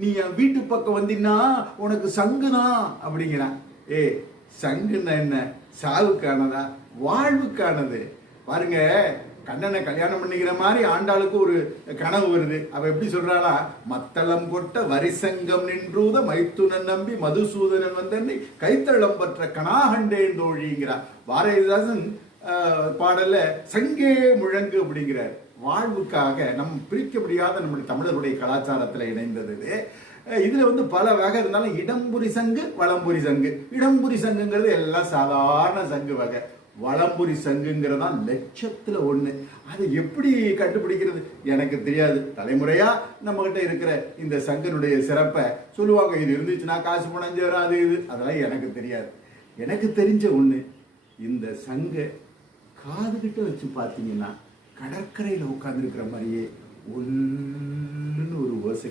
நீ என் வீட்டு பக்கம் வந்தீங்கன்னா உனக்கு சங்குதான் அப்படிங்கிறான். சங்குன்னா என்ன? சாவுக்கானதா வாழ்வுக்கானது. பாருங்க, கண்ணனை கல்யாணம் பண்ணிக்கிற மாதிரி ஆண்டாளுக்கு ஒரு கனவு வருது. அவ எப்படி சொல்றாளா? மத்தளம் கொட்ட வரிசங்கம் நின்றூத மைத்துனன் நம்பி மதுசூதனன் வந்தன்னை கைத்தளம் பற்ற கனாகண்டேன் தோழிங்கிறார். பாரதிதாசன் பாடல்ல சங்கே முழங்கு அப்படிங்கிறார். வாழ்வுக்காக நம் பிரிக்க முடியாத நம்முடைய தமிழருடைய கலாச்சாரத்தில் இணைந்தது. இதுல பல வகை இருந்தாலும் இடம்புரி சங்கு, வளம்புரி சங்கு. இடம்புரி சங்குங்கிறது எல்லாம் சாதாரண சங்கு வகை. வளம்புரி சங்குங்கிறதா லட்சத்துல ஒண்ணு. அதை எப்படி கண்டுபிடிக்கிறது எனக்கு தெரியாது. தலைமுறையா நம்ம கிட்ட இருக்கிற இந்த சங்கனுடைய சிறப்பை சொல்லுவாங்க. இது இருந்துச்சுன்னா காசு பணம் அது இது, அதெல்லாம் எனக்கு தெரியாது. எனக்கு தெரிஞ்ச ஒண்ணு, இந்த சங்க காதுகிட்ட வச்சு பார்த்தீங்கன்னா கடற்கரையில் உட்கார்ந்து இருக்கிற மாதிரியே ஒன்னு ஒரு ஓசை.